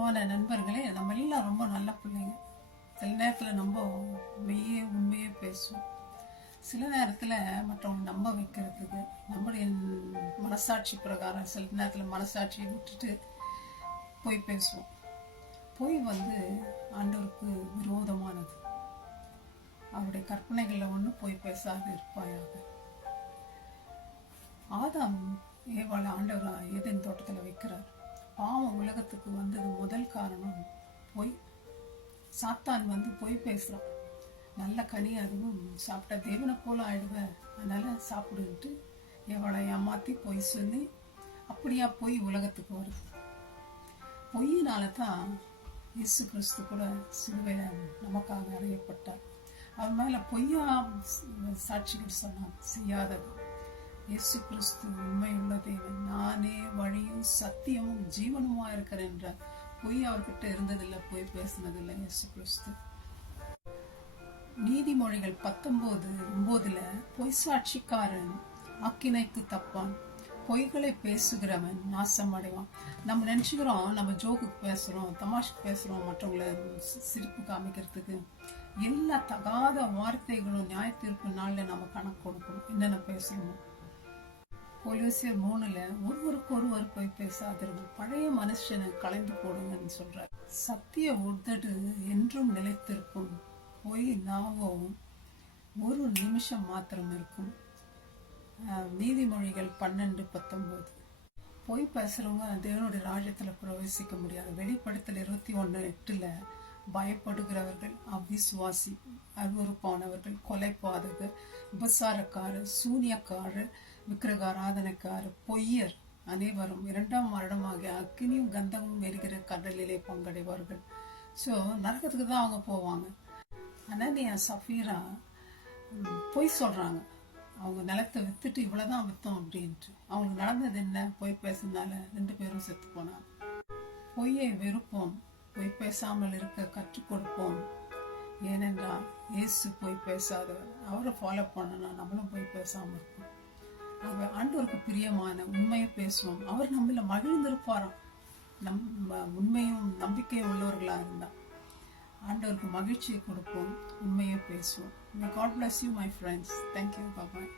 அன்பான நண்பர்களே, நம்ம எல்லாம் ரொம்ப நல்ல பிள்ளைங்க. சில நேரத்தில் நம்ம உண்மையே பேசுவோம். சில நேரத்தில் மற்றவங்க நம்ப வைக்கிறதுக்கு நம்முடைய மனசாட்சி பிரகாரம் சில நேரத்தில் மனசாட்சியை விட்டுட்டு பொய் பேசுவோம். பொய் ஆண்டவருக்கு விரோதமானது. அவருடைய கற்பனைகளில் ஒன்று பொய் பேசாது இருப்பாயாக. ஆதாம் ஏவாளை ஆண்டவர் ஏதேன் தோட்டத்தில் வைக்கிறார். பாவம் உலகத்துக்கு வந்தது முதல் காரணம் பொய். சாத்தான் பொய் பேசுகிறான். நல்ல கனி அதுவும் சாப்பிட்டா தேவனை போல ஆயிடுவேன், அதனால சாப்பிடுன்ட்டு ஏவாளை ஏமாற்றி பொய் சொல்லி அப்படியா பொய் உலகத்துக்கு வருது. பொய்யினால தான் இயேசு கிறிஸ்து கூட சிலுவையில் நமக்காக அறையப்பட்டார். அவன் மேலே பொய்யா சாட்சிகள் சொன்னான், செய்யாதது. இயேசு கிறிஸ்து உண்மையுள்ள தேவன், நானே வழியும் சத்தியமும் ஜீவனுமா இருக்கிறேன் என்ற பொய் அவர்கிட்ட இருந்ததில்லை, பொய் பேசினதில்லை இயேசு கிறிஸ்து. நீதிமொழிகள் 19:9 பொய் சாட்சிக்காரன் அக்கினைக்கு தப்பான், பொய்களை பேசுகிறவன் நாசம் அடைவான். நம்ம நினைச்சுக்கிறோம் நம்ம ஜோக்குக்கு பேசுறோம், தமாஷுக்கு பேசுறோம், மற்றவங்களை சிரிப்பு காமிக்கிறதுக்கு. எல்லா தகாத வார்த்தைகளும் நியாய தீர்ப்பு நாள்ல நம்ம கணக்கு கொடுக்கணும், என்னென்ன பேசணுமோ. கொலோசியர் 3 ஒருவருக்கு ஒருவர் பொய் பேசாதீர்கள், பழைய மனுஷனை கலைந்து போடுங்கன்னு சொல்றார். சத்திய உதடு என்றும் நிலைத்திருக்கும், பொய் நாவோ ஒரு நிமிஷம் மாத்திரம் இருக்கும். நீதிமொழிகள் 12:19 பொய் பேசுறவங்க தேவனுடைய ராஜ்யத்துல பிரவேசிக்க முடியாது. வெளிப்படுத்தல் 21:8 பயப்படுகிறவர்கள், அவிசுவாசி, அருவருப்பானவர்கள், கொலைபாதகர், விபசாரக்காரர், சூனியக்காரர், விக்கிரகாராதனைக்காரர், பொய்யர் அனைவரும் 2ஆம் மரணமாகிய அக்கினியும் கந்தமும் எரிகிற கடலிலே பங்கடைவார்கள். ஸோ நரகத்துக்கு தான் அவங்க போவாங்க. அனனியா சஃபீரா பொய் சொல்றாங்க. அவங்க நிலத்தை வித்துட்டு இவ்வளவுதான் வித்தோம் அப்படின்ட்டு. அவங்களுக்கு நடந்தது என்ன? பொய் பேசுனால 2 பேரும் செத்து போனாங்க. பொய்யை வெறுப்போம், பொய் பேசாமல் இருக்க கற்றுக் கொடுப்போம். ஏனென்றால் இயேசு பொய் பேசாதவர். அவரை ஃபாலோ பண்ணனா நம்மளும் பொய் பேசாம இருப்போம். அவர் ஆண்டவருக்கு பிரியமான உண்மையை பேசுவோம். அவர் நம்மள மகிழ்ந்திருப்பாராம். நம்ம உண்மையும் நம்பிக்கையும் உள்ளவர்களா இருந்தா ஆண்டவருக்கு மகிழ்ச்சியை கொடுப்போம், உண்மையை பேசுவோம். God bless you, my friends. Thank you. Bye-bye.